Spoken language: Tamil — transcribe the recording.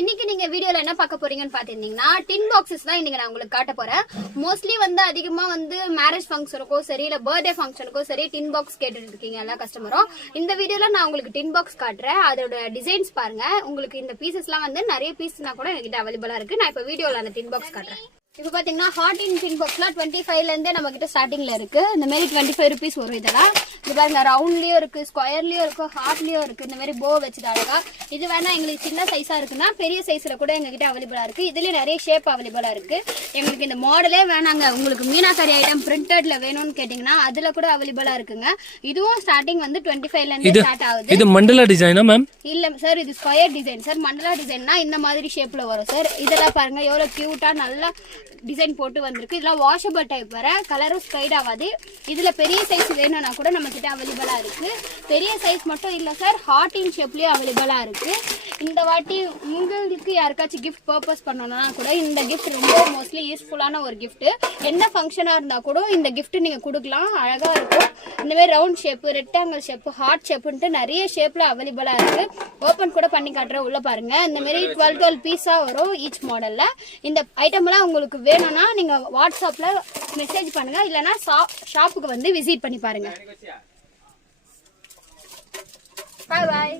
இன்னைக்கு நீங்க வீடியோல என்ன பார்க்க போறீங்கன்னு பாத்தீங்கன்னா டின் பாக்ஸஸ் தான் இன்னைக்கு நான் உங்களுக்கு காட்ட போறேன். மோஸ்ட்லி அதிகமா மேரேஜ் ஃபங்க்ஷனுக்கோ சரி இல்ல பர்த்டே ஃபங்க்ஷனுக்கோ சரி டின் பாக்ஸ் கேட்டுட்டு இருக்கீங்க எல்லா கஸ்டமரும். இந்த வீடியோல நான் உங்களுக்கு டின் பாக்ஸ் காட்டுறேன். அதோட டிசைன்ஸ் பாருங்க. உங்களுக்கு இந்த பீசஸ் எல்லாம் நிறைய பீஸ்னா கூட எங்ககிட்ட அவைலபிளா இருக்கு. நான் இப்ப வீடியோல அந்த டின் பாக்ஸ் காட்டுறேன். இப்போ பாத்தீங்கன்னா ஹாட் இன் டின் பாக்ஸ்லாம் 25ல இருந்தே நம்ம கிட்ட ஸ்டார்டிங்ல இருக்கு. இந்த மாதிரி 25 rupees வரும். இதெல்லாம் இது பாருங்க, ரவுண்ட்லயும் இருக்கு, ஸ்கொயர்லயும் இருக்கு, ஹார்ட்லயும் இருக்கு. இந்த மாதிரி போ வச்சுட்டு அழகா. இது வேணா எங்களுக்கு சின்ன சைஸா இருக்குன்னா பெரிய சைஸ்ல கூட எங்ககிட்ட அவைலபிளா இருக்கு. இதுலயே நிறைய ஷேப் அவைலபிளா இருக்கு. எங்களுக்கு இந்த மாடலே வேணாங்க, உங்களுக்கு மீனாக்கரி ஐட்டம் பிரிண்டட்ல வேணும்னு கேட்டீங்கன்னா அதுல கூட அவைலபிளா இருக்குங்க. இதுவும் ஸ்டார்டிங் 25ல இருந்து ஸ்டார்ட் ஆகுது. இது மண்டலா டிசைனா மேம்? இல்ல சார், இது ஸ்கொயர் டிசைன் சார். மண்டலா டிசைன்னா இந்த மாதிரி ஷேப்ல வரும் சார். இதெல்லாம் பாருங்க எவ்வளவு கியூட்டா நல்லா டிசைன் போட்டு வந்திருக்கு. இதெல்லாம் வாஷபிள் டைப் வர, கலரும் ஸ்ப்ரைட் ஆகாது. இதுல பெரிய சைஸ் வேணும்னா கூட நம்ம கிட்ட அவைலபிளா இருக்கு. பெரிய சைஸ் மட்டும் இல்ல சார், ஹார்ட் இன் ஷேப்லயும் அவைலபிளா இருக்கு. இந்த வாட்டி உங்களுக்கு யாருக்காச்சும் கிஃப்ட் பர்பஸ் பண்ணணும்னா கூட இந்த கிஃப்ட் ரொம்ப மோஸ்ட்லி யூஸ்ஃபுல்லான ஒரு கிஃப்ட். என்ன ஃபங்க்ஷனா இருந்தா கூட இந்த கிஃப்ட் நீங்க கொடுக்கலாம். அழகா இருக்கும். இந்த மாதிரி round shape, rectangle shape, heart ஷேப்ன்ட்டு நிறைய ஷேப்ல அவைலபிளா இருக்கு. ஓபன் கூட பண்ணி காட்டுறேன். உள்ள பாருங்க, இந்த மாதிரி 12 பீஸா வரும் ஈச் மாடல்ல. இந்த ஐட்டம் எல்லாம் உங்களுக்கு வேணும்னா நீங்க வாட்ஸ்அப்ல மெசேஜ் பண்ணுங்க, இல்லனா ஷாப்புக்கு விசிட் பண்ணி பாருங்க. பாய் பாய்.